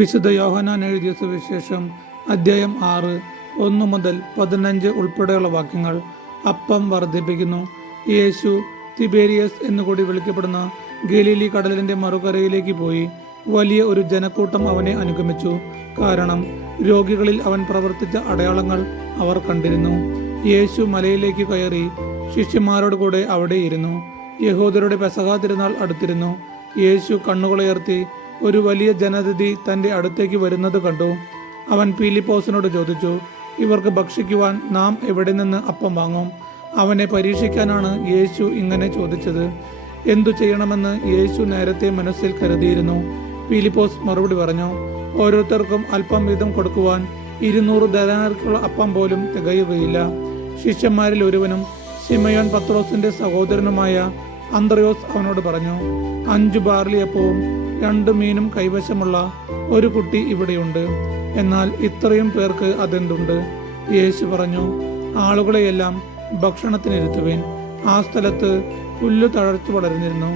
വിശുദ്ധ യോഹനാൻ എഴുതിയ സുവിശേഷം അദ്ധ്യായം ആറ് ഒന്ന് മുതൽ പതിനഞ്ച് ഉൾപ്പെടെയുള്ള വാക്യങ്ങൾ അപ്പം വർദ്ധിപ്പിക്കുന്നു. യേശു തിബേരിയസ് എന്നുകൂടി വിളിക്കപ്പെടുന്ന ഗലീലി കടലിന്റെ മറുകരയിലേക്ക് പോയി വലിയ ഒരു ജനക്കൂട്ടം അവനെ അനുഗമിച്ചു. കാരണം രോഗികളിൽ അവൻ പ്രവർത്തിച്ച അടയാളങ്ങൾ അവർ കണ്ടിരുന്നു. യേശു മലയിലേക്ക് കയറി ശിഷ്യന്മാരോട് കൂടെ അവിടെ ഇരുന്നു. യഹൂദരുടെ പെസഹാ തിരുനാൾ അടുത്തിരുന്നു. യേശു കണ്ണുകളുയർത്തി ഒരു വലിയ ജനതിഥി തന്റെ അടുത്തേക്ക് വരുന്നത് കണ്ടു. അവൻ പീലിപ്പോസിനോട് ചോദിച്ചു ഇവർക്ക് ഭക്ഷിക്കുവാൻ നാം എവിടെ നിന്ന് അപ്പം വാങ്ങും? അവനെ പരീക്ഷിക്കാനാണ് യേശു ഇങ്ങനെ ചോദിച്ചത്. എന്തു ചെയ്യണമെന്ന് യേശു നേരത്തെ മനസ്സിൽ കരുതിയിരുന്നു. പീലിപ്പോസ് മറുപടി പറഞ്ഞു ഓരോരുത്തർക്കും അല്പം വീതം കൊടുക്കുവാൻ ഇരുന്നൂറ് ദരാനർക്കുള്ള അപ്പം പോലും തികയുകയില്ല. ശിഷ്യന്മാരിൽ ഒരുവനും സിമയോൻ പത്രോസിന്റെ സഹോദരനുമായ അന്ത്രയോസ് അവനോട് പറഞ്ഞു അഞ്ചു ബാർലിയപ്പവും രണ്ട് മീനും കൈവശമുള്ള ഒരു കുട്ടി ഇവിടെയുണ്ട്. എന്നാൽ ഇത്രയും പേർക്ക് അതെന്തുണ്ട്? യേശു പറഞ്ഞു ആളുകളെയെല്ലാം ഭക്ഷണത്തിനിരുത്തുവേൻ. ആ സ്ഥലത്ത് പുല്ലു തഴച്ചു വളർന്നിരുന്നു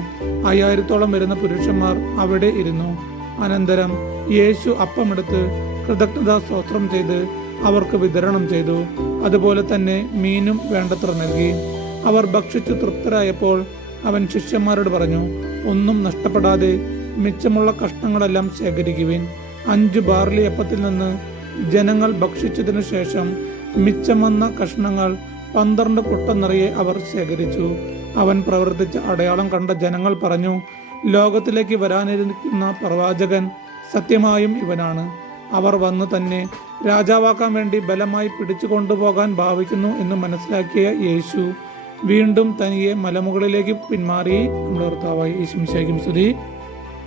അയ്യായിരത്തോളം വരുന്ന പുരുഷന്മാർ അവിടെ ഇരുന്നു. അനന്തരം യേശു അപ്പമെടുത്ത് കൃതജ്ഞതാ സ്തോത്രം ചെയ്ത് അവർക്ക് വിതരണം ചെയ്തു. അതുപോലെ തന്നെ മീനും വേണ്ടത്ര നൽകി. അവർ ഭക്ഷിച്ചു തൃപ്തരായപ്പോൾ അവൻ ശിഷ്യന്മാരോട് പറഞ്ഞു ഒന്നും നഷ്ടപ്പെടാതെ മിച്ചമുള്ള കഷ്ണങ്ങളെല്ലാം ശേഖരിക്കുവിൻ. അഞ്ച് ബാർലി അപ്പത്തിൽ നിന്ന് ജനങ്ങൾ ഭക്ഷിച്ചതിനു ശേഷം മിച്ചം വന്ന കഷ്ണങ്ങൾ പന്ത്രണ്ട് കുട്ട നിറയെ അവർ ശേഖരിച്ചു. അവൻ പ്രവർത്തിച്ച അടയാളം കണ്ട ജനങ്ങൾ പറഞ്ഞു ലോകത്തിലേക്ക് വരാനിരിക്കുന്ന പ്രവാചകൻ സത്യമായും ഇവനാണ്. അവർ വന്നു തന്നെ രാജാവാക്കാൻ വേണ്ടി ബലമായി പിടിച്ചു കൊണ്ടുപോകാൻ ഭാവിക്കുന്നു എന്ന് മനസ്സിലാക്കിയ യേശു വീണ്ടും തനിയെ മലമുകളിലേക്ക് പിന്മാറി നമ്മുടെ ഭർത്താവായി യേശുമിശാക്കും സ്തുതി.